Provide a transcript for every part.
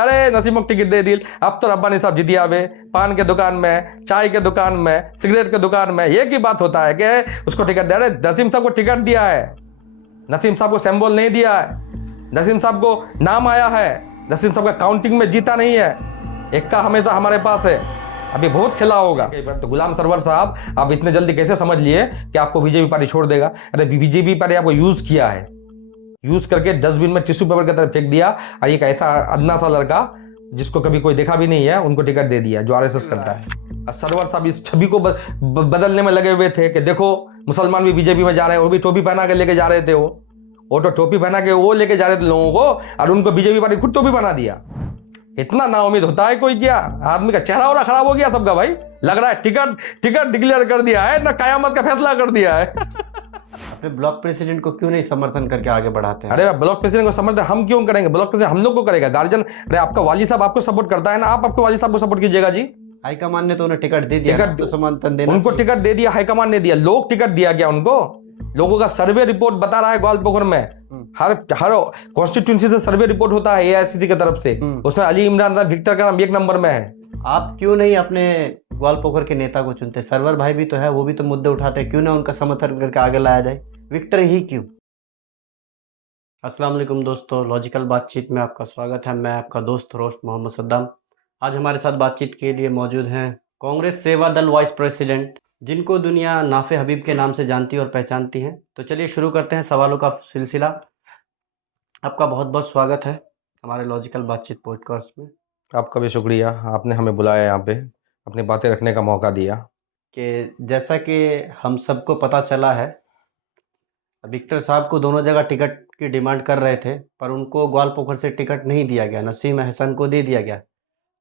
अरे नसीम को टिकट दे दी, अब तो रब्बानी साहब जीतिया बे, पान के दुकान में, चाय के दुकान में, सिगरेट के दुकान में, एक ही बात होता है कि उसको टिकट दे। अरे नसीम साहब को टिकट दिया है, नसीम साहब को सिंबल नहीं दिया है, नसीम साहब को नाम आया है, नसीम साहब का काउंटिंग में जीता नहीं है, इक्का हमेशा हमारे पास है, अभी बहुत खेला होगा। तो गुलाम सरवर साहब, आप इतने जल्दी कैसे समझ लिए कि आपको बीजेपी पार्टी छोड़ देगा? अरे बीजेपी पार्टी आपको यूज किया है, यूज करके डस्टबिन में टिश्यू पेपर की तरह फेंक दिया, और एक ऐसा अदना सा लड़का जिसको कभी कोई देखा भी नहीं है, उनको टिकट दे दिया, जो आरएसएस करता है। सरवर साहब इस छवि को बदलने में लगे हुए थे कि देखो मुसलमान भी बीजेपी में जा रहे हैं, वो भी टोपी पहना के लेके जा रहे थे, वो तो टोपी पहना के वो लेके जा रहे थे लोगों को, और उनको बीजेपी पार्टी खुद टोपी बना दिया। इतना नाउम्मीद होता है कोई? क्या आदमी का चेहरा वोरा खराब हो गया सबका भाई, लग रहा है टिकट डिक्लेयर कर दिया है ना, कयामत का फैसला कर दिया है। अपने ब्लॉक प्रेसिडेंट को क्यों नहीं समर्थन करके आगे बढ़ाते हैं? अरे ब्लॉक प्रेसिडेंट को समर्थन हम क्यों करेंगे? ब्लॉक प्रेसिडेंट हम लोग को करेगा, गार्जियन। अरे आपका वाली साहब आपको सपोर्ट करता है ना, आप आपके वाली साहब को सपोर्ट कीजिएगा जी। हाईकमान ने तो उन्हें टिकट दे दिया, तो समर्थन देना उनको टिकट दे दिया, हाईकमान ने दिया, लोग टिकट दिया गया उनको। लोगों का सर्वे रिपोर्ट बता रहा है ग्वालपोखर में, हर कॉन्स्टिट्यूंसी से सर्वे रिपोर्ट होता है एआईसीसी की तरफ से, उसमें अली इमरान विक्टर का नाम 1 नंबर में है। आप क्यों नहीं अपने ग्वालपोखर के नेता को चुनते? सरवर भाई भी तो है, वो भी तो मुद्दे उठाते हैं, क्यों ना उनका समर्थन करके आगे लाया जाए? विक्टर ही क्यों? अस्सलाम वालेकुम दोस्तों, लॉजिकल बातचीत में आपका स्वागत है। मैं आपका दोस्त रोस्ट मोहम्मद सद्दाम। आज हमारे साथ बातचीत के लिए मौजूद हैं कांग्रेस सेवा दल वाइस प्रेसिडेंट, जिनको दुनिया नाफे हबीब के नाम से जानती और पहचानती है। तो चलिए शुरू करते हैं सवालों का सिलसिला। आपका बहुत बहुत स्वागत है हमारे लॉजिकल बातचीत पॉडकास्ट में। आपका भी शुक्रिया, आपने हमें बुलाया यहाँ पे, अपनी बातें रखने का मौका दिया। कि जैसा कि हम सबको पता चला है, विक्टर साहब को दोनों जगह टिकट की डिमांड कर रहे थे, पर उनको ग्वालपोखर से टिकट नहीं दिया गया, नसीम अहसन को दे दिया गया।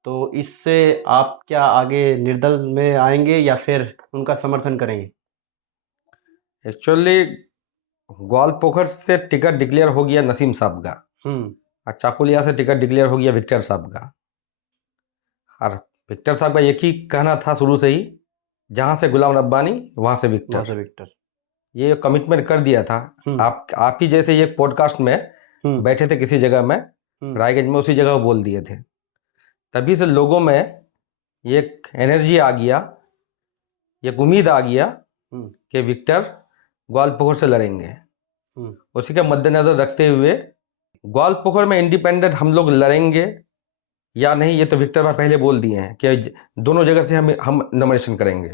तो इससे आप क्या आगे निर्दल में आएंगे या फिर उनका समर्थन करेंगे? एक्चुअली ग्वालपोखर से टिकट डिक्लेयर हो गया नसीम साहब का, और चाकुलिया से टिकट डिक्लेयर हो गया विक्टर साहब का। और विक्टर साहब का एक ही कहना था शुरू से ही, जहां से गुलाम रब्बानी वहां से विक्टर, ये कमिटमेंट कर दिया था। आप ही जैसे ये पॉडकास्ट में बैठे थे किसी जगह में रायगंज में, उसी जगह बोल दिए थे, तभी से लोगों में एक एनर्जी आ गया, एक उम्मीद आ गया कि विक्टर ग्वालपोखर से लड़ेंगे। उसी का मद्देनजर रखते हुए ग्वालपोखर में इंडिपेंडेंट हम लोग लड़ेंगे या नहीं, ये तो विक्टर भाई पहले बोल दिए हैं कि दोनों जगह से हम नॉमिनेशन करेंगे।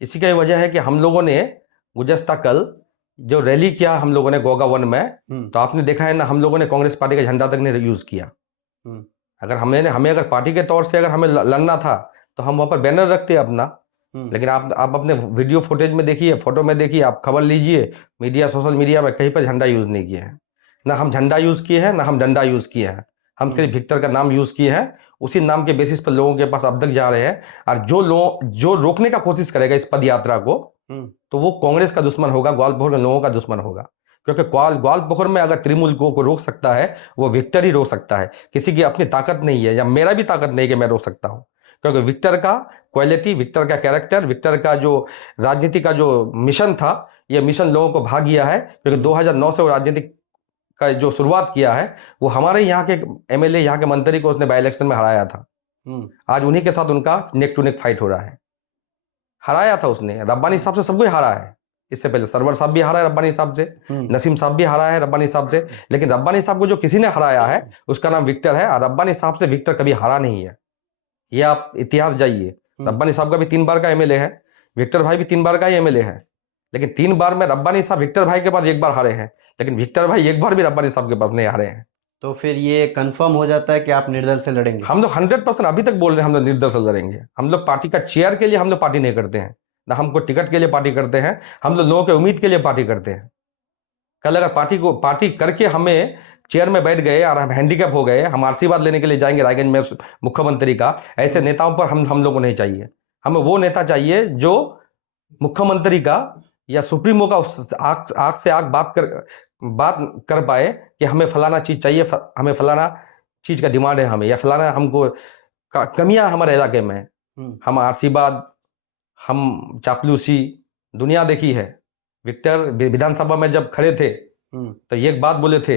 इसी का वजह है कि हम लोगों ने गुजश्ता कल जो रैली किया हम लोगों ने गोगा 1 में, तो आपने देखा है ना, हम लोगों ने कांग्रेस पार्टी का झंडा तक ने यूज किया। अगर हमें अगर पार्टी के तौर से अगर हमें लड़ना था तो हम वहां पर बैनर रखते अपना, लेकिन आप अपने वीडियो फुटेज में देखिए, फोटो में देखिए, आप खबर लीजिए, मीडिया सोशल मीडिया में कहीं पर झंडा यूज नहीं किए हैं। ना हम झंडा यूज किए हैं, ना हम डंडा यूज किए हैं, हम सिर्फ विक्टर का नाम यूज किए हैं। उसी नाम के बेसिस पर लोगों के पास अब तक जा रहे हैं, और जो रोकने का कोशिश करेगा इस पद यात्रा को, तो वो कांग्रेस का दुश्मन होगा, ग्वालपोखर के लोगों का दुश्मन होगा। क्योंकि ग्वालपोखर में अगर तृणमूल को रोक सकता है, वो विक्टर ही रोक सकता है। किसी की अपनी ताकत नहीं है, या मेरा भी ताकत नहीं कि मैं रोक सकता हूं, क्योंकि विक्टर का क्वालिटी, विक्टर का कैरेक्टर, विक्टर का जो राजनीति का जो मिशन था, ये मिशन लोगों को भाग गया है। क्योंकि 2009 से वो राजनीति का जो शुरुआत किया है, वो हमारे यहाँ के एमएलए, यहाँ के मंत्री को उसने बाई इलेक्शन में हराया था। आज उन्हीं के साथ उनका नेक टू नेक फाइट हो रहा है। हराया था उसने, रब्बानी साहब से सबको हारा है। इससे पहले सरवर साहब भी हारा है रब्बानी साहब से, नसीम साहब भी हारा है रब्बानी साहब से, लेकिन रब्बानी साहब को जो किसी ने हराया है उसका नाम विक्टर है, और रब्बानी साहब से विक्टर कभी हारा नहीं है। ये आप इतिहास जाइए, रब्बानी साहब का भी 3 बार का एमएलए है, विक्टर भाई भी 3 बार का ही एमएलए है, लेकिन 3 बार में रब्बानी साहब विक्टर भाई के पास 1 बार हारे हैं, लेकिन विक्टर भाई 1 बार भी रब्बानी साहब के पास नहीं हारे हैं। तो फिर ये कंफर्म हो जाता है कि आप निर्दल से लड़ेंगे? हम लोग 100% अभी तक बोल रहे हैं, हम लोग निर्दल से लड़ेंगे। हम लोग पार्टी का चेयर के लिए हम लोग पार्टी नहीं करते हैं, ना हमको टिकट के लिए पार्टी करते हैं, हम लोगों के उम्मीद के लिए पार्टी करते हैं। कल अगर पार्टी करके हमें चेयर में बैठ गए और हम हैंडीकैप हो गए, हम आशीर्वाद लेने के लिए जाएंगे रायगंज में मुख्यमंत्री का, ऐसे नेताओं पर हम लोग को नहीं चाहिए। हमें वो नेता चाहिए जो मुख्यमंत्री का या सुप्रीमो का आग से आग बात कर पाए कि हमें फलाना चीज चाहिए, हमें फलाना चीज का डिमांड है, हमें या फलाना हमको कमियां हमारे इलाके में। हम आशीर्वाद, हम चापलूसी दुनिया देखी है। विक्टर विधानसभा में जब खड़े थे तो एक बात बोले थे,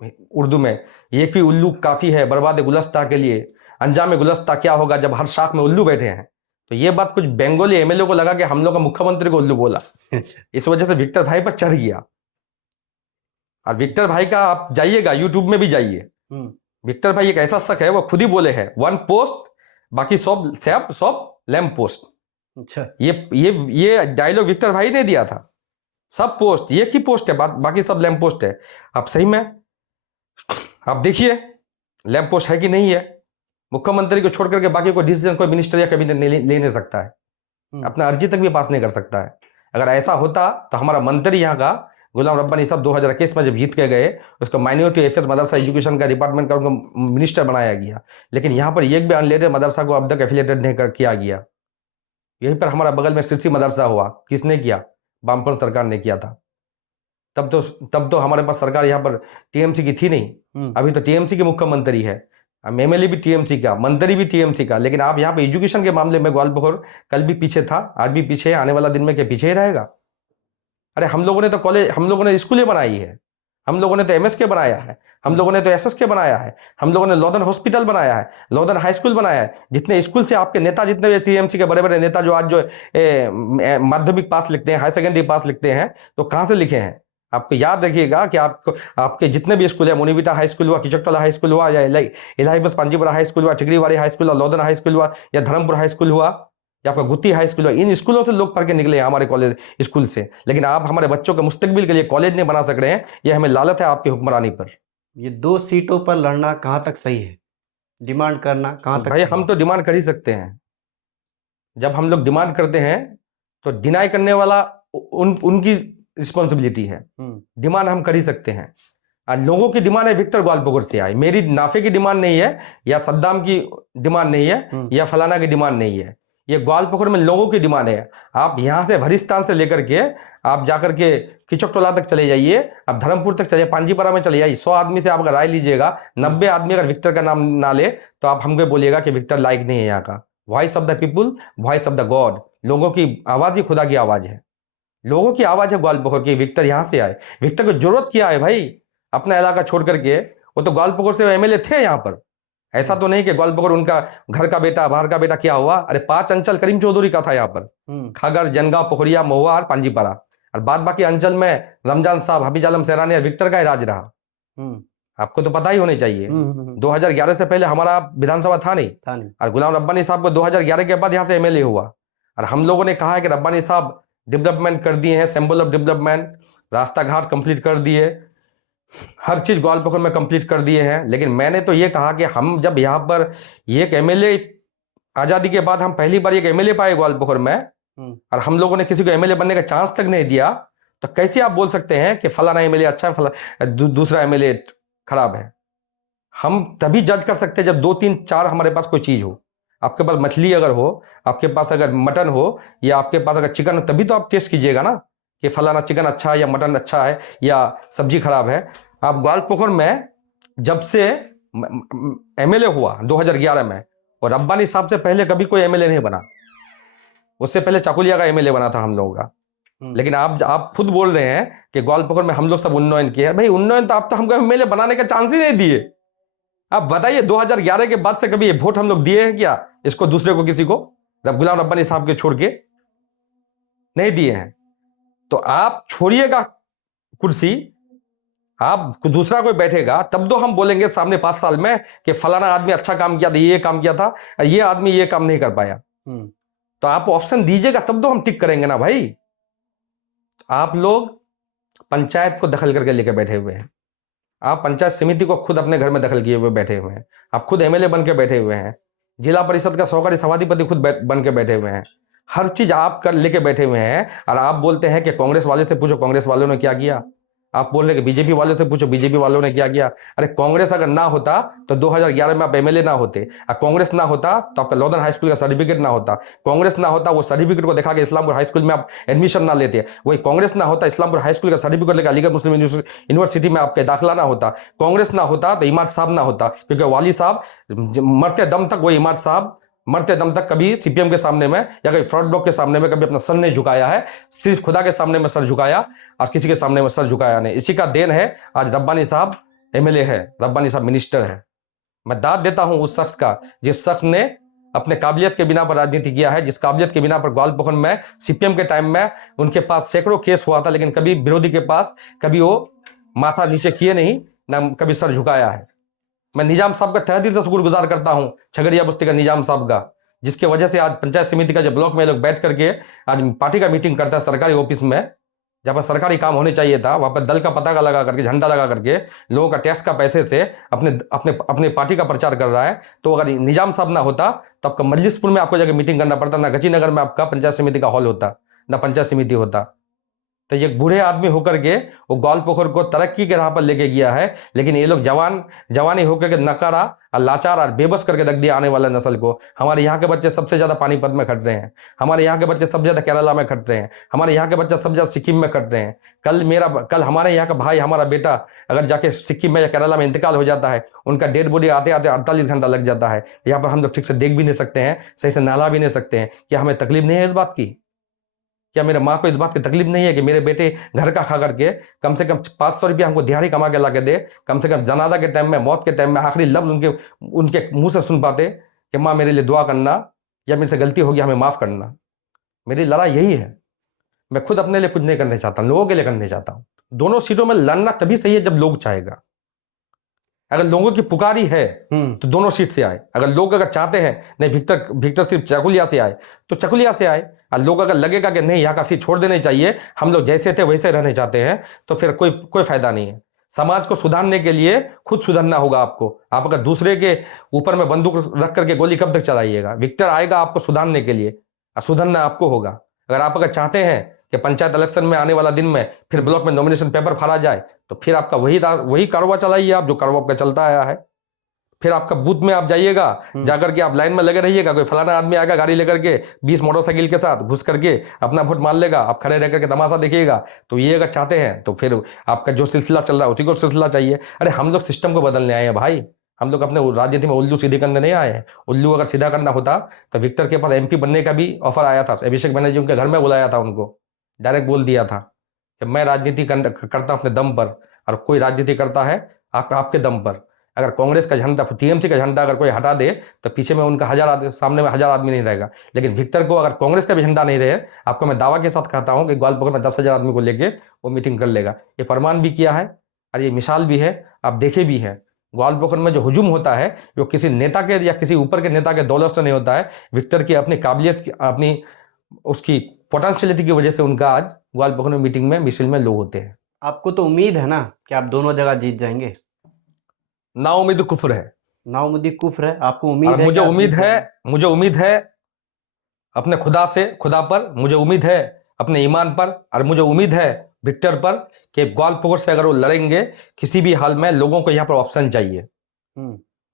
उर्दू में, एक ही उल्लू काफ़ी है बर्बाद गुलस्ता के लिए, अंजाम गुलस्ता क्या होगा जब हर शाख में उल्लू बैठे हैं। तो ये बात कुछ बंगाली एमएलए को लगा कि हम लोग का मुख्यमंत्री को उल्लू बोला, इस वजह से विक्टर भाई पर चढ़ गया। और विक्टर भाई का आप जाइएगा, यूट्यूब में भी जाइए, विक्टर भाई एक ऐसा शक है, वो खुद ही बोले हैं 1 पोस्ट बाकी सब लैम्प पोस्ट। अच्छा, ये डायलॉग विक्टर भाई ने दिया था, सब पोस्ट एक ही पोस्ट है, बाकी सब लैम्प पोस्ट है। आप सही में आप देखिए लैम्प पोस्ट है कि नहीं है। मुख्यमंत्री को छोड़ करके बाकी कोई डिसीजन कोई मिनिस्टर या कैबिनेट ले नहीं सकता है, अपना अर्जी तक भी पास नहीं कर सकता है। अगर ऐसा होता तो हमारा मंत्री यहाँ का गुलाम रब्बानी साहब 2021 में जब जीत के गए, उसको माइनॉरिटी अफेयर्स मदरसा एजुकेशन का डिपार्टमेंट का उनको मिनिस्टर बनाया गया, लेकिन यहाँ पर एक भी अनलेटेड मदरसा को अब तक एफिलेटेड नहीं किया गया। यहीं पर हमारा बगल में सिरसी मदरसा हुआ, किसने किया? वामपंथ सरकार ने किया था। तब तो हमारे पास सरकार यहाँ पर टीएमसी की थी नहीं, अभी तो टीएमसी के मुख्यमंत्री है, एमएलए भी टीएमसी का, मंत्री भी टीएमसी का। लेकिन आप यहाँ पे एजुकेशन के मामले में ग्वालपोखर कल भी पीछे था, आज भी पीछे, आने वाला दिन में क्या पीछे ही रहेगा? अरे हम लोगों ने तो कॉलेज, हम लोगों ने स्कूलें बनाई है, हम लोगों ने तो एमएसके बनाया है, हम लोगों ने तो एसएसके बनाया है, हम लोगों ने लॉदन हॉस्पिटल बनाया है, लॉदन हाई स्कूल बनाया है। जितने स्कूल से आपके नेता, जितने भी टीएमसी के बड़े बड़े नेता जो आज जो माध्यमिक पास लिखते हैं, हाई सेकेंडरी पास लिखते हैं, तो कहाँ से लिखे हैं? आपको याद रखिएगा कि आपके जितने भी स्कूल है, मुनिविटा हाई स्कूल हुआ, किचकटोला हाई स्कूल हुआ, या इलाहीबस पांजीपुरा हाई स्कूल हुआ, टिकरीवाड़ी हाई स्कूल हुआ, लॉदन हाई स्कूल हुआ, या धर्मपुर हाई स्कूल हुआ, या आपका गुत्ती हाई स्कूल हुआ, इन स्कूलों से लोग पढ़ के निकले हैं हमारे कॉलेज स्कूल से। लेकिन आप हमारे बच्चों के मुस्तकबिल के लिए कॉलेज नहीं बना सक रहे हैं, यह हमें लालत है आपकी हुक्मरानी पर। ये 2 सीटों पर लड़ना कहाँ तक सही है? डिमांड करना कहाँ तक भाई सही हम है? तो डिमांड कर ही सकते हैं। जब हम लोग डिमांड करते हैं तो डिनाई करने वाला उनकी रिस्पॉन्सिबिलिटी है। डिमांड हम कर ही सकते हैं। आज लोगों की डिमांड है विक्टर ग्वालपोखर से आए, मेरी नाफे की डिमांड नहीं है, या सद्दाम की डिमांड नहीं है, या फलाना की डिमांड नहीं है। ये ग्वालपोखर में लोगों की डिमांड है। आप यहां से भरिस्तान से लेकर के आप जाकर के किचकटोला तक चले जाइए, आप धर्मपुर तक चले, पांजीपरा में चले जाइए, 100 आदमी से आप अगर राय लीजिएगा, 90 आदमी अगर विक्टर का नाम ना ले तो आप हमको बोलिएगा कि विक्टर लायक नहीं है यहाँ का। Voice of the people, voice of the God, लोगों की आवाज ही खुदा की आवाज है, लोगों की आवाज है ग्वालपोखर की। विक्टर यहां से आए, विक्टर को जरूरत क्या है भाई अपना इलाका छोड़ करके? वो तो ग्वालपोखर से एमएलए थे यहाँ पर, ऐसा तो नहीं कि ग्वालपोखर उनका घर का बेटा, बाहर का बेटा क्या हुआ। अरे 5 अंचल करीम चौधरी का था यहाँ पर, खागर, जनगांव, पोखरिया, महुआ और पांजीपरा, और बाद बाकी अंचल में रमजान साहब, हबीज आलम सहरानी और विक्टर का ही राज रहा। आपको तो पता ही होनी चाहिए। 2011 से पहले हमारा विधानसभा था नहीं, और गुलाम रब्बानी साहब को 2011 के बाद यहाँ से एमएलए हुआ। और हम लोगों ने कहा है कि रब्बानी साहब डेवलपमेंट कर दिए हैं, सिंबल ऑफ डेवलपमेंट, रास्ता घाट कंप्लीट कर दिए, हर चीज ग्वालपोखर में कंप्लीट कर दिए हैं। लेकिन मैंने तो ये कहा कि हम जब यहाँ पर एक एमएलए, आजादी के बाद हम पहली बार एक एमएलए पाए ग्वालपोखर में, और हम लोगों ने किसी को एमएलए बनने का चांस तक नहीं दिया, तो कैसे आप बोल सकते हैं कि फलाना एमएलए अच्छा है, दूसरा एमएलए खराब है? हम तभी जज कर सकते हैं जब 2, 3, 4 हमारे पास कोई चीज हो। आपके पास मछली अगर हो, आपके पास अगर मटन हो, या आपके पास अगर चिकन हो, तभी तो आप टेस्ट कीजिएगा ना कि फलाना चिकन अच्छा है या मटन अच्छा है या सब्जी खराब है। आप ग्वालपोखर में जब से एमएलए हुआ 2011 में, और रब्बानी साहब से पहले कभी कोई एमएलए नहीं बना, उससे पहले चाकुलिया का एमएलए बना था हम लोगों का। लेकिन आप खुद बोल रहे हैं कि ग्वालपोखर में हम लोग सब उन्नयन किए। भाई उन्नयन तो आप तो हमको एमएलए बनाने का चांस ही नहीं दिए। आप बताइए 2011 के बाद से कभी ये वोट हम लोग दिए हैं क्या इसको, दूसरे को, किसी को, जब गुलाम रब्बानी साहब के छोड़ के? नहीं दिए हैं। तो आप छोड़िएगा कुर्सी, आप दूसरा कोई बैठेगा, तब तो हम बोलेंगे सामने 5 साल में कि फलाना आदमी अच्छा काम किया था, ये काम किया था, ये आदमी ये काम नहीं कर पाया। तो आप ऑप्शन दीजिएगा, तब तो हम टिक करेंगे ना भाई। आप लोग पंचायत को दखल करके लेके बैठे हुए हैं, आप पंचायत समिति को खुद अपने घर में दखल किए हुए बैठे हुए हैं, आप खुद एमएलए बन के बैठे हुए हैं, जिला परिषद का सहकारी सभाधिपति खुद बन के बैठे हुए हैं, हर चीज आप कर लेके बैठे हुए हैं। और आप बोलते हैं कि कांग्रेस वाले से पूछो कांग्रेस वालों ने क्या किया, आप बोल रहे कि बीजेपी वालों से पूछो बीजेपी वालों ने क्या किया। अरे कांग्रेस अगर ना होता तो 2011 में आप एमएलए ना होते, और कांग्रेस ना होता तो आपका लॉदन हाई स्कूल का सर्टिफिकेट ना होता, कांग्रेस ना होता वो सर्टिफिकेट को दिखा के इस्लामपुर हाई स्कूल में आप एडमिशन ना लेते, वही कांग्रेस ना होता इस्लामपुर हाई स्कूल का सर्टिफिकेट लेकर अलीगढ़ मुस्लिम यूनिवर्सिटी में आपका दाखिला ना होता, कांग्रेस ना होता तो इमाद साहब ना होता, क्योंकि वाली साहब मरते दम तक, वो इमाद साहब मरते दम तक कभी सीपीएम के सामने में या कभी फ्रॉड ब्लॉक के सामने में कभी अपना सर नहीं झुकाया है, सिर्फ खुदा के सामने में सर झुकाया और किसी के सामने में सर झुकाया नहीं। इसी का देन है आज रब्बानी साहब एमएलए है, रब्बानी साहब मिनिस्टर है। मैं दाद देता हूं उस शख्स का जिस शख्स ने अपने काबिलियत के बिना पर राजनीति किया है, जिस काबिलियत के बिना पर ग्वालपोखर में सीपीएम के टाइम में उनके पास सैकड़ों केस हुआ था, लेकिन कभी विरोधी के पास कभी वो माथा नीचे किए नहीं, ना कभी सर झुकाया है। मैं निजाम साहब का तहे दिल से शुक्रगुजार करता हूं, छगड़िया बस्ती का निजाम साहब का, जिसकी वजह से आज पंचायत समिति का जो ब्लॉक में लोग बैठ करके आज पार्टी का मीटिंग करता है सरकारी ऑफिस में, जहां पर सरकारी काम होने चाहिए था, वहां पर दल का पताका लगा करके, झंडा लगा करके लोगों का टैक्स का पैसे से अपने अपने अपने पार्टी का प्रचार कर रहा है। तो अगर निजाम साहब ना होता तो आपका मजलिसपुर में आपको जाकर मीटिंग करना पड़ता, ना गचीनगर में आपका पंचायत समिति का हॉल होता, ना पंचायत समिति होता। तो ये बूढ़े आदमी होकर के वो ग्वालपोखर को तरक्की के राह पर लेके गया है, लेकिन ये लोग जवानी होकर के नकारा और लाचार और बेबस करके रख दिया आने वाला नस्ल को। हमारे यहाँ के बच्चे सबसे ज्यादा पानीपत में खट रहे हैं, हमारे यहाँ के बच्चे सबसे ज्यादा केरला में खट रहे हैं, हमारे यहाँ के बच्चे सबसे ज्यादा सिक्किम में खट रहे हैं। कल हमारे यहाँ का भाई, हमारा बेटा अगर जाके सिक्किम में या केरला में इंतकाल हो जाता है, उनका डेड बॉडी आते आते 48 घंटा लग जाता है। यहाँ पर हम लोग ठीक से देख भी नहीं सकते हैं, सही से नहला भी नहीं सकते हैं। क्या हमें तकलीफ नहीं है इस बात की? क्या मेरे माँ को इस बात की तकलीफ नहीं है कि मेरे बेटे घर का खा करके कम से कम 500 रुपया हमको दिहाड़ी कमा के ला के दे, कम से कम जनाजा के टाइम में, मौत के टाइम में आखिरी लफ्ज उनके मुंह से सुन पाते कि माँ मेरे लिए दुआ करना, या मेरे से गलती होगी हमें माफ करना। मेरी लड़ाई यही है। मैं खुद अपने लिए कुछ नहीं करना चाहता, लोगों के लिए करना चाहता हूँ। दोनों सीटों में लड़ना तभी सही है जब लोग चाहेगा। अगर लोगों की पुकारी है तो दोनों सीट से आए। अगर चाहते हैं नहीं विक्टर सिर्फ चकुलिया से आए तो चकुलिया से आए। और लोग अगर लगेगा कि नहीं यहाँ का सीट छोड़ देनी चाहिए, हम लोग जैसे थे वैसे रहने चाहते हैं, तो फिर कोई फायदा नहीं है। समाज को सुधारने के लिए खुद सुधरना होगा आपको। आप अगर दूसरे के ऊपर में बंदूक रख करके गोली कब तक चलाइएगा? विक्टर आएगा आपको सुधारने के लिए, और सुधरना आपको होगा। अगर चाहते हैं कि पंचायत इलेक्शन में आने वाला दिन में फिर ब्लॉक में नॉमिनेशन पेपर फाड़ा जाए, तो फिर आपका वही कारोबार चलाइए आप, जो कारोबार आपका चलता आया है। फिर आपका बूथ में आप जाइएगा, जाकर के आप लाइन में लगे रहिएगा। कोई फलाना आदमी आएगा गाड़ी लेकर के 20 मोटरसाइकिल के साथ घुस करके अपना वोट मान लेगा, आप खड़े रह करके तमाशा देखिएगा। तो ये अगर चाहते हैं तो फिर आपका जो सिलसिला चल रहा है उसी को सिलसिला चाहिए। अरे हम लोग सिस्टम को बदलने आए हैं भाई, हम लोग अपने राजनीति में उल्लू सीधे करने नहीं आए हैं। उल्लू अगर सीधा करना होता तो विक्टर के पास MP बनने का भी ऑफर आया था। अभिषेक बनर्जी उनके घर में बुलाया था, उनको डायरेक्ट बोल दिया था कि मैं राजनीति करता हूं अपने दम पर, और कोई राजनीति करता है आपके दम पर। अगर कांग्रेस का झंडा, TMC का झंडा अगर कोई हटा दे तो पीछे में उनका सामने में 1000 आदमी नहीं रहेगा। लेकिन विक्टर को अगर कांग्रेस का भी झंडा नहीं रहे, आपको मैं दावा के साथ कहता हूं कि ग्वालपोखर में 10,000 आदमी को लेके वो मीटिंग कर लेगा। ये प्रमाण भी किया है और ये मिसाल भी है, आप देखे भी है। ग्वालपोखर में जो हुजूम होता है वो किसी नेता के या किसी ऊपर के नेता के दौलत से नहीं होता है। विक्टर की अपनी काबिलियत की, अपनी उसकी पोटेंशियलिटी की वजह से उनका आज ग्वालपोखर में मीटिंग में मिसिल में लोग होते हैं। आपको तो उम्मीद है ना कि आप दोनों जगह जीत जाएंगे? ना उम्मीद कुफ्र है, ना उम्मीद कुफ्र है। आपको उम्मीद है? मुझे उम्मीद है अपने खुदा पर, मुझे उम्मीद है अपने ईमान पर, और मुझे उम्मीद है विक्टर पर कि ग्वालपोखर से अगर वो लड़ेंगे किसी भी हाल में, लोगों को यहाँ पर ऑप्शन चाहिए।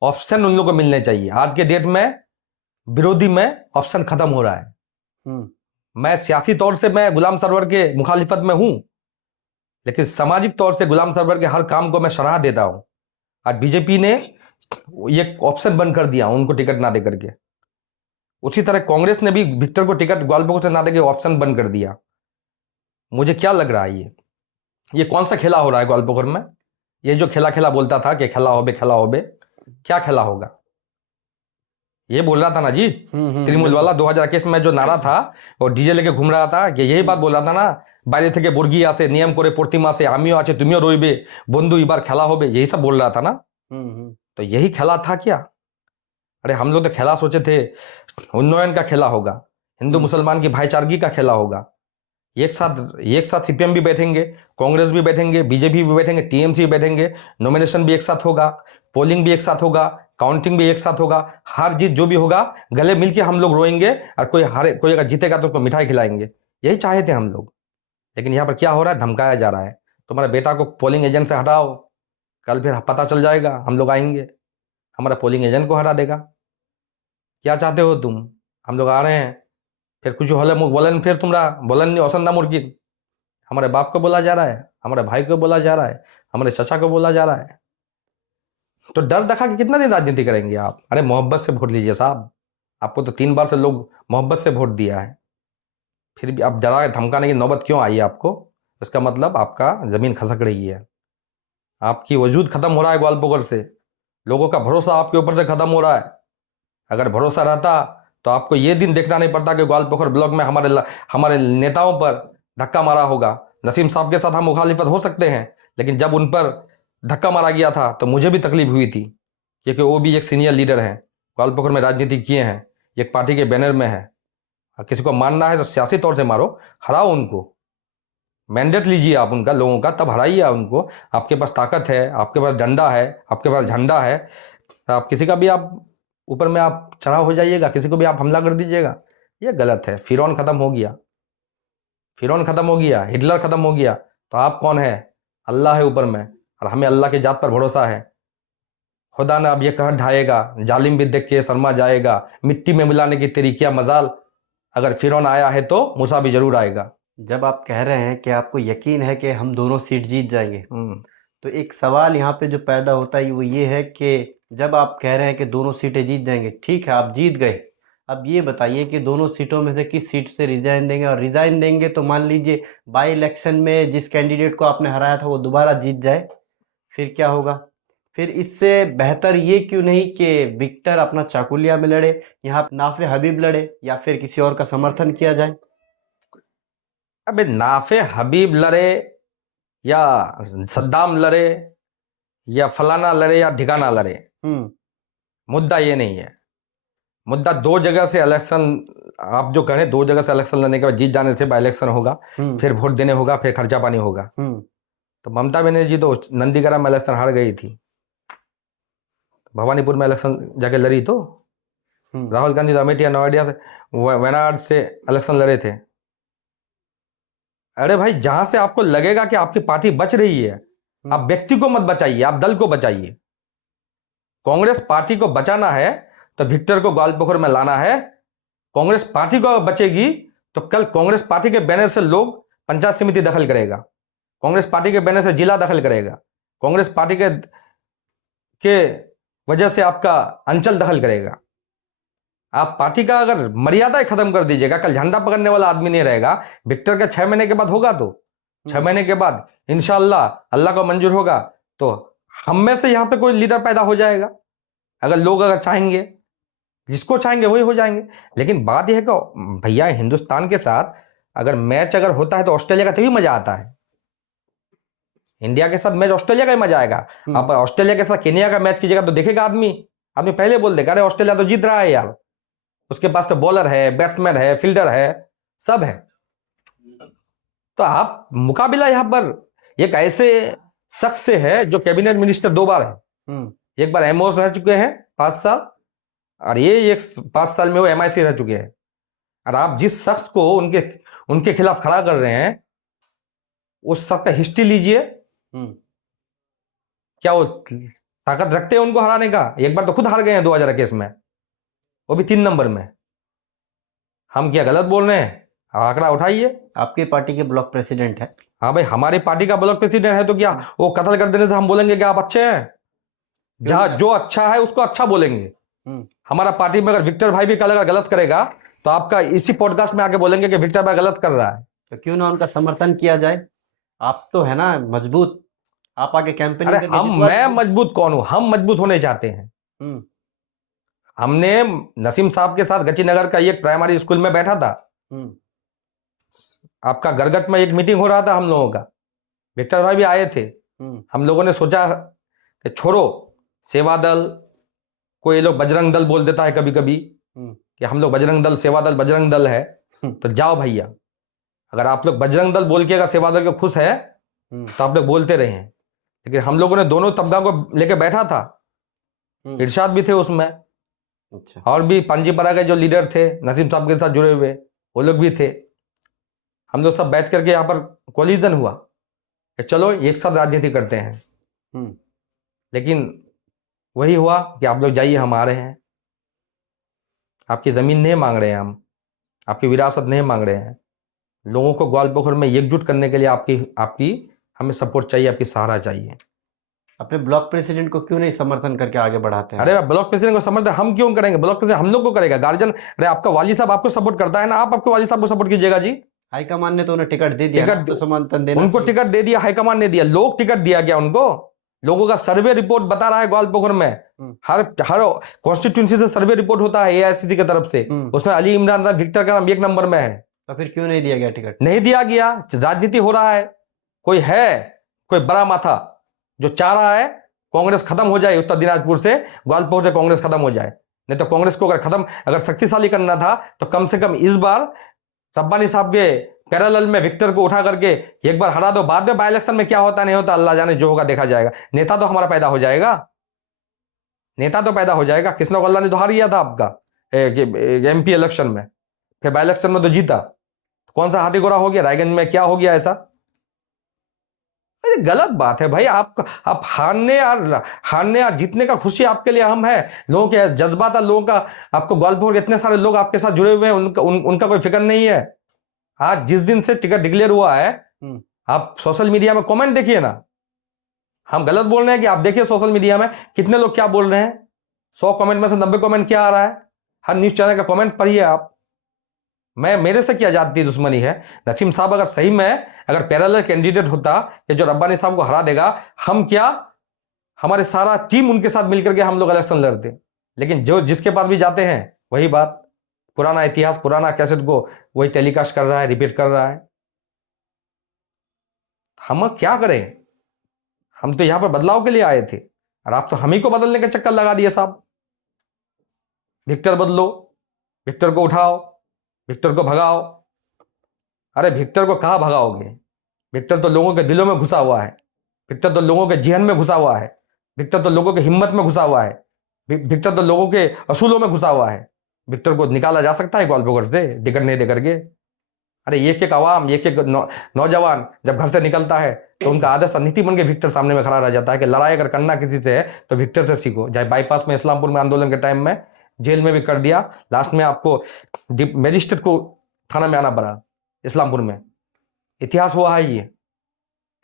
ऑप्शन उन लोगों को मिलने चाहिए। आज के डेट में विरोधी में ऑप्शन खत्म हो रहा है। मैं सियासी तौर से मैं गुलाम सरवर के मुखालिफत में हूं, लेकिन सामाजिक तौर से गुलाम सरवर के हर काम को मैं सराह देता हूं। आज बीजेपी ने ये ऑप्शन बंद कर दिया उनको टिकट ना देकर के। उसी तरह कांग्रेस ने भी विक्टर को टिकट ग्वालपोखर से ना देकर ऑप्शन बंद कर दिया। मुझे क्या लग रहा है, ये कौन सा खेला हो रहा है ग्वालपोखर में? ये जो खेला बोलता था कि खेला होबे, क्या खेला होगा? ये बोल रहा था ना जी तृणमूल वाला 2021 में जो नारा था, और डीजे लेके घूम रहा था, कि यही बात बोल रहा था ना, বাইরে থেকে বর্গী আছে, নিয়ম করে প্রতিমা আছে, আমিও আছে তুমিও রইবে, বন্ধু এবার খেলা হবে, यही सब बोल रहा था ना। तो यही खेला था क्या? अरे हम लोग तो खेला सोचे थे उन्नयन का खेला होगा, हिंदू मुसलमान की भाईचारगी का खेला होगा। एक साथ CPM भी बैठेंगे, कांग्रेस भी बैठेंगे, बीजेपी भी बैठेंगे, TMC भी बैठेंगे, नॉमिनेशन भी एक साथ होगा, पोलिंग भी एक साथ होगा, काउंटिंग भी एक साथ होगा, हार जीत जो भी होगा गले मिलके हम लोग रोएंगे, और कोई अगर जीतेगा तो उसको मिठाई खिलाएंगे। यही चाहे थे हम लोग। लेकिन यहाँ पर क्या हो रहा है, धमकाया जा रहा है। तुम्हारे बेटा को पोलिंग एजेंट से हटाओ, कल फिर पता चल जाएगा, हम लोग आएंगे, हमारा पोलिंग एजेंट को हटा देगा। क्या चाहते हो तुम? हम लोग आ रहे हैं, फिर कुछ होले मुख बोलन, फिर तुम्हारा बोलन औसन ना मुर्गिन। हमारे बाप को बोला जा रहा है, हमारे भाई को बोला जा रहा है, हमारे चचा को बोला जा रहा है। तो डर दिखा के कितना दिन राजनीति करेंगे आप? अरे मोहब्बत से वोट लीजिए साहब, आपको तो 3 बार से लोग मोहब्बत से वोट दिया है, फिर भी आप डरा धमकाने की नौबत क्यों आई आपको? इसका मतलब आपका जमीन खसक रही है। आपकी वजूद खत्म हो रहा है ग्वालपोखर से, लोगों का भरोसा आपके ऊपर से खत्म हो रहा है। अगर भरोसा रहता तो आपको ये दिन देखना नहीं पड़ता कि ग्वालपोखर ब्लॉक में हमारे नेताओं पर धक्का मारा होगा। नसीम साहब के साथ हम मुखालिफत हो सकते हैं, लेकिन जब उन पर धक्का मारा गया था तो मुझे भी तकलीफ हुई थी, क्योंकि वो भी एक सीनियर लीडर हैं, ग्वालपोखर में राजनीति किए हैं, एक पार्टी के बैनर में है। किसी को मारना है तो सियासी तौर से मारो, हराओ उनको, मैंडेट लीजिए आप उनका, लोगों का, तब हराइए उनको। आपके पास ताकत है, आपके पास डंडा है, आपके पास झंडा है, आप किसी का भी आप ऊपर में आप चढ़ा हो जाइएगा, किसी को भी आप हमला कर दीजिएगा, ये गलत है। फिरौन खत्म हो गया, फिरौन खत्म हो गया, हिटलर खत्म हो गया, तो आप कौन है? अल्लाह है ऊपर में, और हमें अल्लाह के जात पर भरोसा है। खुदा ने अब ये कहर ढाएगा, जालिम भी देख के शर्मा जाएगा, मिट्टी में मिलाने की तेरी क्या मजाल, अगर फिरौन आया है तो मूसा भी जरूर आएगा। जब आप कह रहे हैं कि आपको यकीन है कि हम दोनों सीट जीत जाएंगे, तो एक सवाल यहाँ पे जो पैदा होता है वो ये है कि जब आप कह रहे हैं कि दोनों सीटें जीत जाएंगे, ठीक है आप जीत गए, अब ये बताइए कि दोनों सीटों में से किस सीट से रिजाइन देंगे, और रिजाइन देंगे तो मान लीजिए बाई इलेक्शन में जिस कैंडिडेट को आपने हराया था वो दोबारा जीत जाए, फिर क्या होगा? फिर इससे बेहतर ये क्यों नहीं कि विक्टर अपना चाकुलिया में लड़े, यहाँ नाफे हबीब लड़े, या फिर किसी और का समर्थन किया जाए? अबे नाफे हबीब लड़े या सद्दाम लड़े या फलाना लड़े या ठिकाना लड़े, मुद्दा ये नहीं है। मुद्दा दो जगह से इलेक्शन, आप जो करें दो जगह से इलेक्शन लड़ने के बाद जीत जाने से बाई इलेक्शन होगा, फिर वोट देने होगा, फिर खर्चा पानी होगा। तो ममता बनर्जी तो नंदीग्राम में इलेक्शन हार गई थी, भवानीपुर में इलेक्शन जाके लड़ी, तो राहुल गांधी तो अमेठी नोएडा से वायनाड से इलेक्शन लड़े थे। अरे भाई, जहां से आपको लगेगा कि आपकी पार्टी बच रही है, आप व्यक्ति को मत बचाइए, आप दल को बचाइए। कांग्रेस पार्टी को बचाना है तो विक्टर को ग्वालपोखर में लाना है। कांग्रेस पार्टी को बचेगी तो कल कांग्रेस पार्टी के बैनर से लोग पंचायत समिति दखल करेगा, कांग्रेस पार्टी के बैनर से जिला दखल करेगा, कांग्रेस पार्टी के वजह से आपका अंचल दखल करेगा। आप पार्टी का अगर मर्यादा खत्म कर दीजिएगा, कल झंडा पकड़ने वाला आदमी नहीं रहेगा। विक्टर का 6 महीने के बाद होगा, तो 6 महीने के बाद इंशाअल्लाह अल्लाह को मंजूर होगा तो हम में से यहां पे कोई लीडर पैदा हो जाएगा। अगर लोग अगर चाहेंगे, जिसको चाहेंगे वही हो जाएंगे। लेकिन बात यह है कि भैया हिंदुस्तान के साथ अगर मैच अगर होता है तो ऑस्ट्रेलिया का तभी मजा आता है। इंडिया के साथ मैच ऑस्ट्रेलिया का ही मजा आएगा। आप ऑस्ट्रेलिया के साथ केनिया का मैच कीजिएगा तो देखेगा आदमी पहले बोल देगा, अरे ऑस्ट्रेलिया तो जीत रहा है यार, उसके पास तो बॉलर है, बैट्समैन है, फील्डर है, सब है। तो आप मुकाबला यहां पर एक ऐसे शख्स से है जो कैबिनेट मिनिस्टर 2 बार है। एक बार एमओएस रह चुके हैं 5 साल, और ये 5 साल में वो एमआईसी रह चुके हैं। और आप जिस शख्स को उनके खिलाफ खड़ा कर रहे हैं, उस शख्स का हिस्ट्री लीजिए, क्या वो ताकत रखते हैं उनको हराने का? एक बार तो खुद हार गए हैं 2021 में, वो भी 3 नंबर में। हम क्या गलत बोल रहे हैं? आंकड़ा उठाइए। आपकी पार्टी के ब्लॉक प्रेसिडेंट है। हाँ भाई, हमारी पार्टी का ब्लॉक प्रेसिडेंट है तो क्या वो कत्ल कर देने से हम बोलेंगे कि आप अच्छे हैं? जहां जो अच्छा है उसको अच्छा बोलेंगे। हमारा पार्टी में अगर विक्टर भाई भी कल अगर गलत करेगा तो आपका इसी पॉडकास्ट में आके बोलेंगे कि विक्टर भाई गलत कर रहा है। तो क्यों ना उनका समर्थन किया जाए? आप तो है ना मजबूत, आप आगे कैंपेनिंग अरे मैं मजबूत कौन हूं? हम मजबूत होने चाहते हैं। हमने नसीम साहब के साथ गचीनगर का एक प्राइमरी स्कूल में बैठा था, आपका गरगट में एक मीटिंग हो रहा था हम लोगों का, विक्टर भाई भी आए थे। हम लोगों ने सोचा कि छोड़ो सेवा दल, कोई लोग बजरंग दल बोल देता है कभी कभी कि हम लोग बजरंग दल, सेवा दल बजरंग दल है, तो जाओ भैया, अगर आप लोग बजरंग दल बोल के अगर सेवा दल के खुश है तो आप लोग बोलते रहे हैं। लेकिन हम लोगों ने दोनों तबका को लेके बैठा था, इरशाद भी थे उसमें, अच्छा, और भी पांजीपरा के जो लीडर थे नसीम साहब के साथ जुड़े हुए वो लोग भी थे। हम लोग सब बैठ करके यहाँ पर कोलिजन हुआ कि चलो एक साथ राजनीति करते हैं। लेकिन वही हुआ कि आप लोग जाइए, हम आ रहे हैं, आपकी जमीन नहीं मांग रहे हैं, हम आपकी विरासत नहीं मांग रहे हैं। लोगों को ग्वालपोखर में एकजुट करने के लिए आपकी हमें सपोर्ट चाहिए, आपकी सहारा चाहिए। अपने ब्लॉक प्रेसिडेंट को क्यों नहीं समर्थन करके आगे बढ़ाते हैं? अरे ब्लॉक प्रेसिडेंट को समर्थन हम क्यों करेंगे? ब्लॉक प्रेसिडेंट हम लोग को करेगा, गार्जियन। अरे आपका वाली साहब आपको सपोर्ट करता है ना, आप आपके वाली साहब को सपोर्ट कीजिएगा जी। हाईकमान ने तो उन्हें टिकट दे दिया, टिकट तो समर्थन देना, उनको टिकट दे दिया, हाईकमान ने दिया, लोग टिकट दिया क्या उनको? लोगों का सर्वे रिपोर्ट बता रहा है ग्वालपोखर में, हर कॉन्स्टिट्यूंसी से सर्वे रिपोर्ट होता है एआईसीसी की तरफ से, उसमें अली इमरान विक्टर का नाम 1 नंबर में है। तो फिर क्यों नहीं दिया गया टिकट? नहीं दिया गया, राजनीति हो रहा है। कोई बड़ा माथा जो चाह रहा है कांग्रेस खत्म हो जाए, उत्तर दिनाजपुर से, ग्वालपोखर से कांग्रेस खत्म हो जाए। नहीं तो कांग्रेस को अगर शक्तिशाली करना था तो कम से कम इस बार रब्बानी साहब के पैरेलल में विक्टर को उठा करके एक बार हरा दो। बाद में बाई इलेक्शन में क्या होता नहीं होता अल्लाह जाने, जो होगा देखा जाएगा। नेता तो हमारा पैदा हो जाएगा, नेता तो पैदा हो जाएगा। कृष्ण को अल्लाह ने तो हार दिया था आपका एमपी इलेक्शन में, फिर बाई इलेक्शन में तो जीता। कौन सा हाथी घोड़ा हो गया रायगंज में, क्या हो गया ऐसा? अरे गलत बात है भाई। आप हारने और जीतने का खुशी आपके लिए अहम है। लोगों के जज्बात, लोगों का, आपको ग्वालपोखर के इतने सारे लोग आपके साथ जुड़े हुए हैं, उनका कोई फिक्र नहीं है। आज जिस दिन से टिकट डिक्लेयर हुआ है, आप सोशल मीडिया में कमेंट देखिए ना। हम गलत बोल रहे हैं कि आप देखिए सोशल मीडिया में कितने लोग क्या बोल रहे हैं। 100 कमेंट में से 90 कमेंट क्या आ रहा है? हर न्यूज चैनल का कमेंट पढ़िए आप। मेरे से क्या जाती दुश्मनी है? नसीम साहब अगर सही में अगर पैरेलल कैंडिडेट होता कि जो रब्बानी साहब को हरा देगा, हम क्या, हमारे सारा टीम उनके साथ मिलकर के हम लोग इलेक्शन लड़ते। लेकिन जो जिसके पास भी जाते हैं वही बात, पुराना इतिहास, पुराना कैसेट को वही टेलीकास्ट कर रहा है, रिपीट कर रहा है। हम क्या करें? हम तो यहां पर बदलाव के लिए आए थे और आप तो हम ही को बदलने का चक्कर लगा दिए साहब। विक्टर बदलो, विक्टर को उठाओ, विक्टर को भगाओ। अरे विक्टर को कहां भगाओगे? विक्टर तो लोगों के दिलों में घुसा हुआ है, विक्टर तो लोगों के जहन में घुसा हुआ है, विक्टर तो लोगों की हिम्मत में घुसा हुआ है, विक्टर तो लोगों के असूलों में घुसा हुआ है। विक्टर को निकाला जा सकता है ग्वालपोखर से टिकट नहीं देकर के? अरे एक एक आवाम, एक एक नौजवान जब घर से निकलता है तो उनका आदर्श नीति बन के विक्टर सामने में खड़ा रह जाता है कि लड़ाई अगर करना किसी से है तो विक्टर से सीखो। चाहे बाईपास में, इस्लामपुर में आंदोलन के टाइम में जेल में भी कर दिया, लास्ट में आपको मजिस्ट्रेट को थाना में आना पड़ा इस्लामपुर में। इतिहास हुआ है ये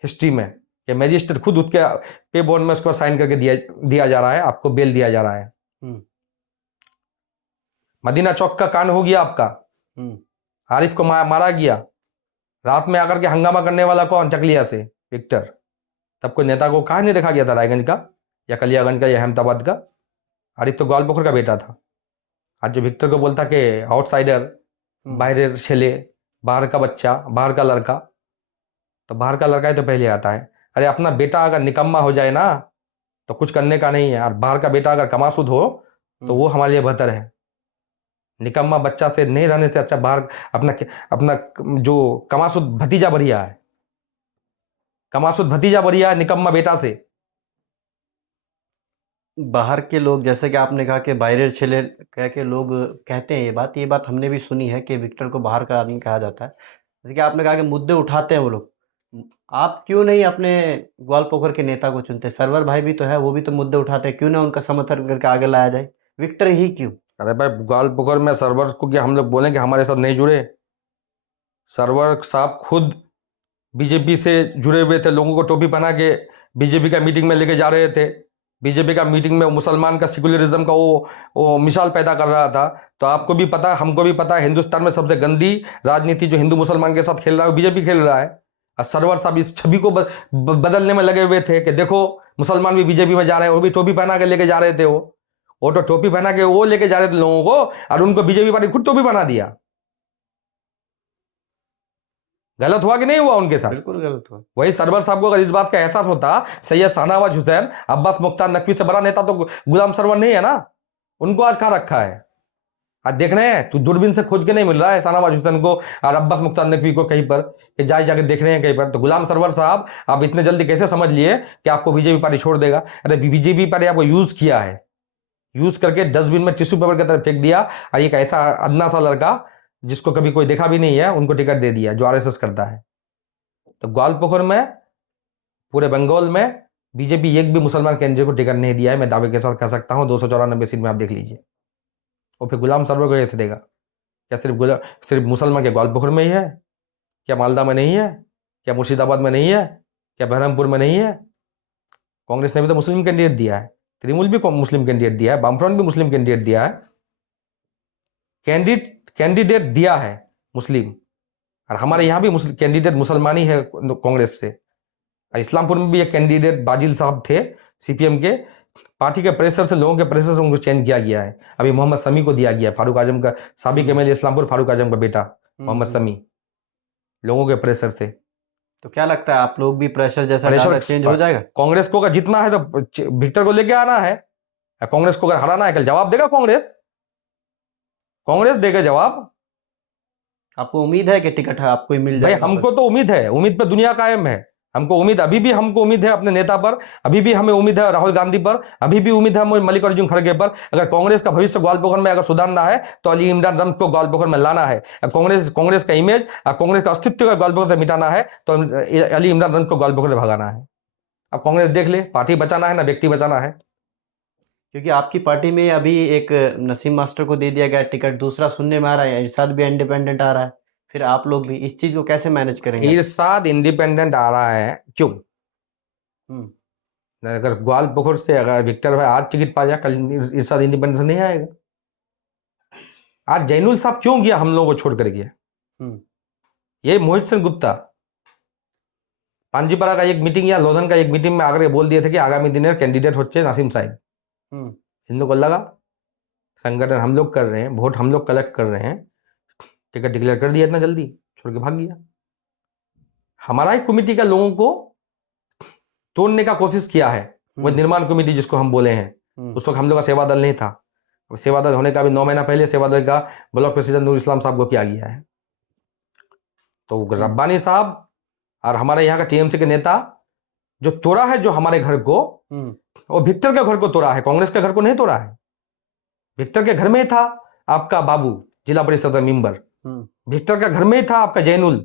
हिस्ट्री में कि मजिस्ट्रेट खुद उसके पे बॉन्ड में उसको साइन करके दिया जा रहा है, आपको बेल दिया जा रहा है। मदीना चौक का कांड हो गया आपका, आरिफ को मारा गया, रात में आकर के हंगामा करने वाला कौन? चकलिया से विक्टर। तब कोई नेता को कहा नहीं देखा गया था रायगंज का या कलियागंज का या अहमदाबाद का? आरिफ तो ग्वालपोखर का बेटा था। आज जो विक्टर को बोलता कि आउटसाइडर, बाहर छेले, बाहर का बच्चा, बाहर का लड़का, तो बाहर का लड़का ही तो पहले आता है। अरे अपना बेटा अगर निकम्मा हो जाए ना तो कुछ करने का नहीं है, और बाहर का बेटा अगर कमासुद हो तो वो हमारे लिए बेहतर है। निकम्मा बच्चा से नहीं रहने से अच्छा बाहर अपना जो कमासुद भतीजा बढ़िया है, कमासुद भतीजा बढ़िया है निकम्मा बेटा से। बाहर के लोग, जैसे कि आपने कहा कि बाहर छेले कह के लोग कहते हैं, ये बात हमने भी सुनी है कि विक्टर को बाहर का आदमी कहा जाता है। जैसे कि आपने कहा कि मुद्दे उठाते हैं वो लोग, आप क्यों नहीं अपने ग्वालपोखर के नेता को चुनते? सरवर भाई भी तो है, वो भी तो मुद्दे उठाते हैं, क्यों ना उनका समर्थन करके आगे लाया जाए? विक्टर ही क्यों? अरे भाई ग्वालपोखर में सरवर को क्या हम लोग बोलें कि हमारे साथ नहीं जुड़े? सरवर साहब खुद बीजेपी से जुड़े हुए थे, लोगों को टोपी पहना के बीजेपी का मीटिंग में लेके जा रहे थे। बीजेपी का मीटिंग में मुसलमान का सेकुलरिज्म का वो मिसाल पैदा कर रहा था। तो आपको भी पता है, हमको भी पता है, हिंदुस्तान में सबसे गंदी राजनीति जो हिंदू मुसलमान के साथ खेल रहा है वो बीजेपी खेल रहा है। और सरवर साहब इस छवि को बदलने में लगे हुए थे कि देखो मुसलमान भी बीजेपी में जा रहे हैं, वो भी टोपी पहना के लेके जा रहे थे। वो तो टोपी पहना के वो लेके जा रहे थे लोगों को, और उनको बीजेपी पार्टी खुद टोपी बना दिया। गलत हुआ कि नहीं हुआ उनके साथ? बिल्कुल गलत हुआ। वही सरवर साहब को अगर इस बात का एहसास होता, सैयद शाहनवाज हुसैन, अब्बास मुख्तार नकवी से बड़ा नेता तो गुलाम सरवर नहीं है ना, उनको आज कहां रखा है? आज देख रहे हैं, तू दूरबीन से खोज के नहीं मिल रहा है शाहनवाज हुसैन को और अब्बास मुख्तार नकवी को कहीं पर, कि जाके देख रहे हैं कहीं पर। तो गुलाम सरवर साहब आप इतने जल्दी कैसे समझ लिए कि आपको बीजेपी पार्टी छोड़ देगा? अरे बीजेपी पार्टी आपको यूज किया है, यूज करके डस्टबिन में टिश्यू पेपर की तरह फेंक दिया, और एक ऐसा अदना सा लड़का जिसको कभी कोई देखा भी नहीं है उनको टिकट दे दिया, जो आरएसएस करता है। तो ग्वालपोखर में, पूरे बंगाल में बीजेपी एक भी मुसलमान कैंडिडेट को टिकट नहीं दिया है, मैं दावे के साथ कर सकता हूं। 294 सीट में आप देख लीजिए। और फिर गुलाम सरवर को कैसे देगा? क्या सिर्फ मुसलमान के ग्वालपोखर में ही है? क्या मालदा में नहीं है? क्या मुर्शिदाबाद में नहीं है? क्या बहरमपुर में नहीं है? कांग्रेस ने भी तो मुस्लिम कैंडिडेट दिया है, तृणमूल भी मुस्लिम कैंडिडेट दिया है, वामफ्रंट भी मुस्लिम कैंडिडेट दिया है। कैंडिडेट दिया है मुस्लिम, और हमारे यहां भी कैंडिडेट मुसलमान ही है कांग्रेस से। इस्लामपुर में भी एक कैंडिडेट बाजिल साहब थे सीपीएम के, पार्टी के प्रेशर से, लोगों के प्रेशर से उनको चेंज किया गया है। अभी मोहम्मद समी को दिया गया, फारूक आजम का साबिक एमएलए इस्लामपुर, फारूक आजम का बेटा मोहम्मद समी, लोगों के प्रेशर से। तो क्या लगता है, आप लोग भी प्रेशर जैसा प्रेशर डाला, चेंज हो जाएगा? कांग्रेस को अगर जीतना है तो विक्टर को लेके आना है, कांग्रेस को अगर हराना है, कल जवाब देगा कांग्रेस, कांग्रेस देगा जवाब। आपको उम्मीद है कि टिकट है आपको ही मिल भाई जाएगा? हमको तो उम्मीद है, उम्मीद पे दुनिया कायम है। हमको उम्मीद, अभी भी हमको उम्मीद है अपने नेता पर, अभी भी हमें उम्मीद है राहुल गांधी पर, अभी भी उम्मीद है मल्लिकार्जुन खड़गे पर। अगर कांग्रेस का भविष्य ग्वालपोखर में अगर सुधारना है तो अली इमरान रंग को ग्वालपोखर में लाना है। कांग्रेस का इमेज, कांग्रेस का अस्तित्व ग्वालपोखर से मिटाना है तो अली इमरान रंग को ग्वालपोखर से भगाना है। अब कांग्रेस देख ले, पार्टी बचाना है ना व्यक्ति बचाना है। क्योंकि आपकी पार्टी में अभी एक नसीम मास्टर को दे दिया गया टिकट, दूसरा सुनने में आ रहा है इरशाद भी इंडिपेंडेंट आ रहा है, फिर आप लोग भी इस चीज को कैसे मैनेज करेंगे? इरशाद इंडिपेंडेंट आ रहा है क्यों? अगर ग्वालपोखर से अगर विक्टर भाई आज टिकट पा जाए, कल इरशाद इंडिपेंडेंट नहीं आएगा। आज जैनुल साहब क्यों गया हम लोगों को छोड़ कर गया? ये मोहित सिंह गुप्ता पांजीपारा का एक मीटिंग या लोधन का एक मीटिंग में आकर बोल दिए थे कि आगामी दिन कैंडिडेट होचे नासिम साहिब। इन लोग को लगा संगठन हम लोग कर रहे हैं, वोट हम लोग कलेक्ट कर रहे हैं, टिकट डिक्लेयर कर दिया, इतना जल्दी छोड़ के भाग गया। हमारा ही कमेटी का लोगों को तोड़ने का कोशिश किया है, वो निर्माण कमेटी जिसको हम बोले हैं। उस वक्त हम लोग का सेवा दल नहीं था, सेवा दल होने का भी 9 महीना पहले सेवा दल का ब्लॉक प्रेसिडेंट नूर इस्लाम साहब को किया गया है। तो रब्बानी साहब और हमारे यहाँ का टीएमसी के नेता जो तोड़ा है जो हमारे घर को, वो विक्टर के घर को तोड़ा है, कांग्रेस के घर को नहीं तोड़ा है। विक्टर के घर में ही था आपका बाबू जिला परिषद का मेंबर, विक्टर का घर में ही था आपका जैनुल,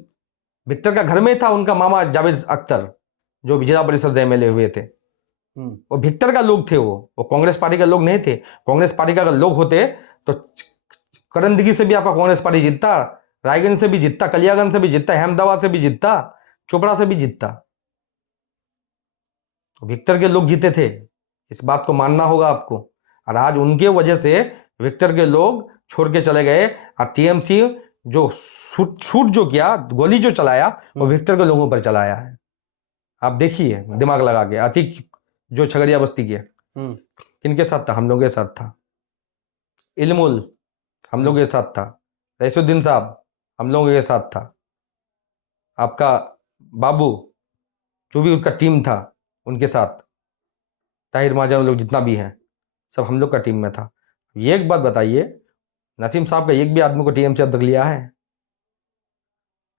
विक्टर का घर में था उनका मामा जावेद अख्तर जो जिला परिषद एमएलए हुए थे। वो विक्टर का लोग थे, वो कांग्रेस पार्टी का लोग नहीं थे। कांग्रेस पार्टी का अगर लोग होते तो करंदगी से भी आपका कांग्रेस पार्टी जीतता, रायगंज से भी जीतता, कलियागंज से भी जीतता, अहमदाबाद से भी जीतता, चोपड़ा से भी जीतता। विक्टर के लोग जीते थे, इस बात को मानना होगा आपको। और आज उनके वजह से विक्टर के लोग छोड़ के चले गए और टीएमसी जो शूट जो किया, गोली जो चलाया, वो विक्टर के लोगों पर चलाया है। आप देखिए दिमाग लगा के। अतीक जो छगड़िया बस्ती के किनके साथ था? हम लोगों के साथ था। इल्मुल हम लोगों के साथ था। रईसुद्दीन साहब हम लोगों के साथ था। आपका बाबू जो भी उनका टीम था उनके साथ, ताहिर महाजन लोग जितना भी हैं सब हम लोग का टीम में था। ये एक बात बताइए, नसीम साहब का एक भी आदमी को टीएमसी अब तक लिया है?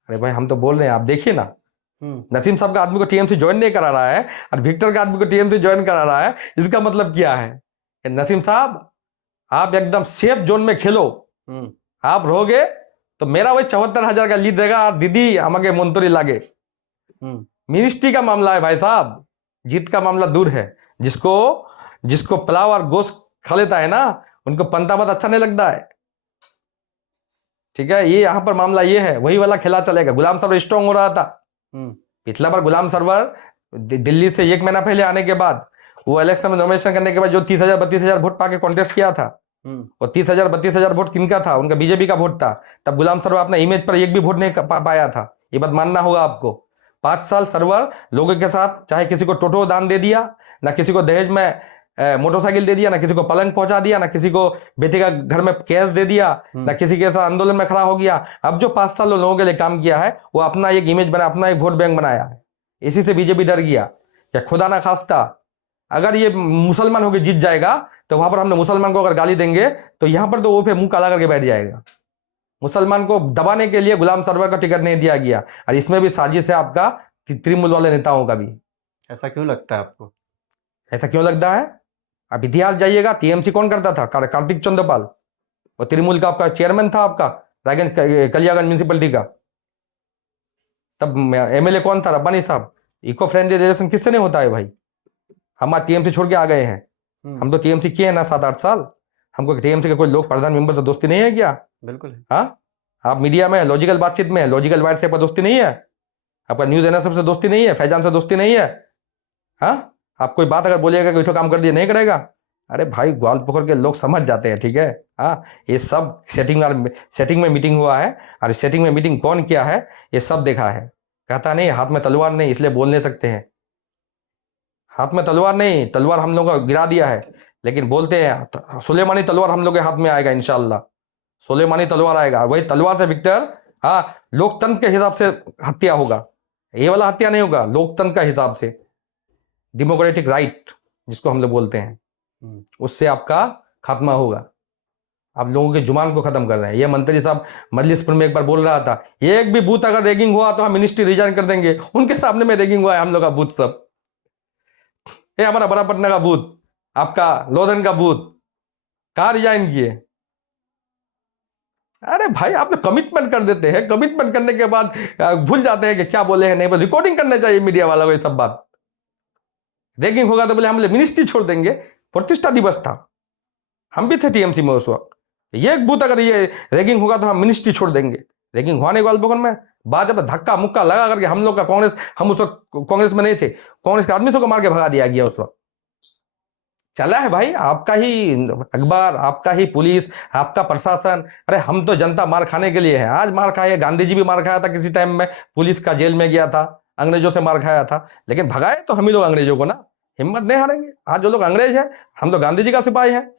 अरे भाई हम तो बोल रहे हैं, आप देखिए ना, नसीम साहब का आदमी को टीएमसी ज्वाइन नहीं करा रहा है और विक्टर का आदमी को टीएमसी ज्वाइन करा रहा है। इसका मतलब क्या है? नसीम साहब आप एकदम सेफ जोन में खेलो, आप रहोगे तो मेरा वही 74,000 का लीड रहेगा और दीदी हमारे मंत्री लागे। मिनिस्ट्री का मामला है भाई साहब, जीत का मामला दूर है। जिसको पुलाव और गोश्त खा लेता है ना, उनको पंता बहुत अच्छा नहीं लगता है। ठीक है, ये यहां पर मामला ये है, वही वाला खेला चलेगा। गुलाम सरवर स्ट्रांग हो रहा था पिछला बार। गुलाम सरवर दिल्ली से 1 महीना पहले आने के बाद, वो इलेक्शन में नॉमिनेशन करने के बाद जो 30,000-32,000 वोट पाके कॉन्टेस्ट किया था, और 30,000-32,000 वोट किनका था? उनका बीजेपी का वोट था। तब गुलाम सरवर अपना इमेज पर एक भी वोट नहीं पाया था। ये बात मानना होगा आपको। 5 साल सरवर लोगों के साथ, चाहे किसी को टोटो दान दे दिया, ना किसी को दहेज में मोटरसाइकिल दे दिया, ना किसी को पलंग पहुंचा दिया, ना किसी को बेटे का घर में कैश दे दिया, ना किसी के साथ आंदोलन में खड़ा हो गया। अब जो 5 साल लोगों के लिए काम किया है, वो अपना एक इमेज बना, अपना एक वोट बैंक बनाया है। इसी से बीजेपी डर गया क्या खुदा ना खास्ता अगर ये मुसलमान होकर जीत जाएगा तो वहां पर हमने मुसलमान को अगर गाली देंगे तो यहां पर तो वो फिर मुंह काला करके बैठ जाएगा। मुसलमान को दबाने के लिए गुलाम सरवर का टिकट नहीं दिया गया, और इसमें भी साजिश है आपका तृणमूल वाले नेताओं का भी। ऐसा क्यों लगता है आपको? ऐसा क्यों लगता है? आप इतिहास जाइएगा, टीएमसी कौन करता था? कार्तिक चंद्रपाल, वो तृणमूल का आपका चेयरमैन था, आपका रायगंज कलियागंज म्यूनिसिपलिटी का। तब एमएलए कौन था? रब्बानी साहब। इको फ्रेंडली रिलेशन किससे नहीं होता है भाई? हम आज टीएमसी छोड़ के आ गए हैं। हम तो टीएमसी किए हैं ना 7-8 साल। हमको टीएमसी के कोई लोग प्रधान मेंबर से दोस्ती नहीं है क्या? बिल्कुल। हाँ, आप मीडिया में लॉजिकल बातचीत में, लॉजिकल वाइट से आपका दोस्ती नहीं है? आपका न्यूज एनएसएफ से दोस्ती नहीं है? फैजान से दोस्ती नहीं है? हाँ, आप कोई बात अगर बोलिएगा कि काम कर दिया, नहीं करेगा? अरे भाई ग्वालपोखर के लोग समझ जाते हैं, ठीक है। हाँ, ये सब सेटिंग में मीटिंग हुआ है, और सेटिंग में मीटिंग कौन किया है ये सब देखा है। कहता नहीं हाथ में तलवार नहीं, इसलिए बोल नहीं सकते हैं। हाथ में तलवार नहीं, तलवार हम लोग को गिरा दिया है, लेकिन बोलते हैं सुलेमानी तलवार हम लोग के हाथ में आएगा इंशाल्लाह, सुलेमानी तलवार आएगा, वही तलवार से विक्टर, हाँ, लोकतंत्र के हिसाब से हत्या होगा, ये वाला हत्या नहीं होगा, लोकतंत्र का हिसाब से, डेमोक्रेटिक राइट जिसको हम लोग बोलते हैं, उससे आपका खात्मा होगा। आप लोगों के जुबान को खत्म कर रहे हैं। ये मंत्री साहब मजलिसपुर में एक बार बोल रहा था, एक भी बूथ अगर रैगिंग हुआ तो हम मिनिस्ट्री रिजाइन कर देंगे। उनके सामने में रैगिंग हुआ है हम लोग का बूथ सब। ये हमारा बड़ा पटना का बूथ, आपका लोधन का बूथ, कहां रिजाइन किए? अरे भाई आप तो कमिटमेंट कर देते हैं, कमिटमेंट करने के बाद भूल जाते हैं कि क्या बोले हैं नहीं बोले। रिकॉर्डिंग करना चाहिए मीडिया वाला को ये सब बात। रैगिंग होगा तो बोले हम मिनिस्ट्री छोड़ देंगे। प्रतिष्ठा दिवस था, हम भी थे टीएमसी में उस वक्त। ये एक बूथ अगर ये रैगिंग होगा तो हम मिनिस्ट्री छोड़ देंगे। रैगिंग हुआ नहीं ग्वालपोखर में, बाद जब धक्का मुक्का लगा करके हम लोग का कांग्रेस, हम उस वक्त कांग्रेस में नहीं थे, कांग्रेस के आदमी को मार के भगा दिया गया उस वक्त। चला है भाई, आपका ही अखबार, आपका ही पुलिस, आपका प्रशासन। अरे हम तो जनता मार खाने के लिए है। आज मार खाए, गांधी जी भी मार खाया था किसी टाइम में, पुलिस का जेल में गया था, अंग्रेजों से मार खाया था, लेकिन भगाए तो हम ही लोग अंग्रेजों को ना। हिम्मत नहीं हारेंगे। आज जो लोग अंग्रेज है, हम लोग गांधी जी का सिपाही है,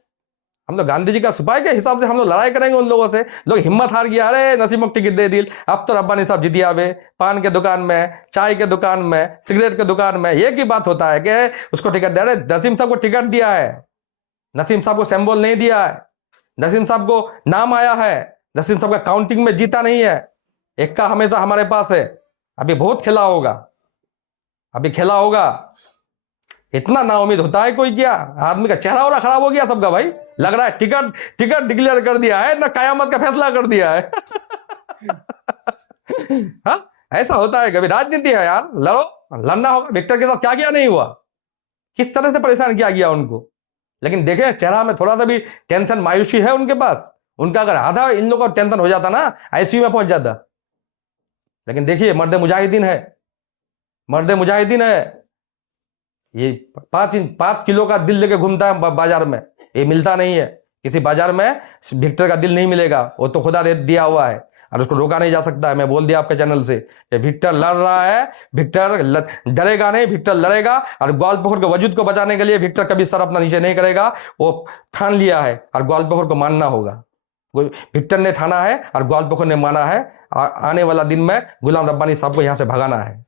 हम लोग गांधी जी का सिपाही के हिसाब से हम लोग लड़ाई करेंगे उन लोगों से। लोग हिम्मत हार गया, अरे नसीमुक टिकट दे दिल, अब तो रब्बानी साहब जीतिया बे, पान के दुकान में, चाय के दुकान में, सिगरेट के दुकान में, एक ही बात होता है कि उसको टिकट दे। अरे नसीम साहब को टिकट दिया है, नसीम साहब को सिंबल नहीं दिया है, नसीम साहब को नाम आया है, नसीम साहब का काउंटिंग में जीता नहीं है। एक्का हमेशा हमारे पास है। अभी बहुत खेला होगा, अभी खेला होगा। इतना नाउम्मीद होता है कोई क्या? आदमी का चेहरा वरा खराब हो गया सबका भाई। लग रहा है टिकट डिक्लेयर कर दिया है ना, कयामत का फैसला कर दिया है। हाँ, ऐसा होता है कभी। राजनीति है यार, लड़ो, लड़ना होगा। विक्टर के साथ क्या किया नहीं हुआ, किस तरह से परेशान किया गया उनको। लेकिन देखे चेहरा में थोड़ा सा भी टेंशन, मायूसी है उनके पास। उनका अगर आधा इन लोगों का टेंशन हो जाता ना, आईसीयू में पहुंच जाता। लेकिन देखिए मर्द मुजाहिदीन है, मर्द मुजाहिदीन है। ये 5 किलो का दिल लेके घूमता है बाजार में, ये मिलता नहीं है किसी बाजार में। विक्टर का दिल नहीं मिलेगा, वो तो खुदा दे दिया हुआ है और उसको रोका नहीं जा सकता है। मैं बोल दिया आपके चैनल से कि विक्टर लड़ रहा है, विक्टर डरेगा नहीं, विक्टर लड़ेगा। और ग्वालपोखर के वजूद को बचाने के लिए विक्टर कभी सर अपना नीचे नहीं करेगा। वो ठान लिया है और ग्वालपोखर को मानना होगा। विक्टर ने ठाना है और ग्वालपोखर ने माना है। आने वाला दिन में गुलाम रब्बानी साहब को यहां से भगाना है।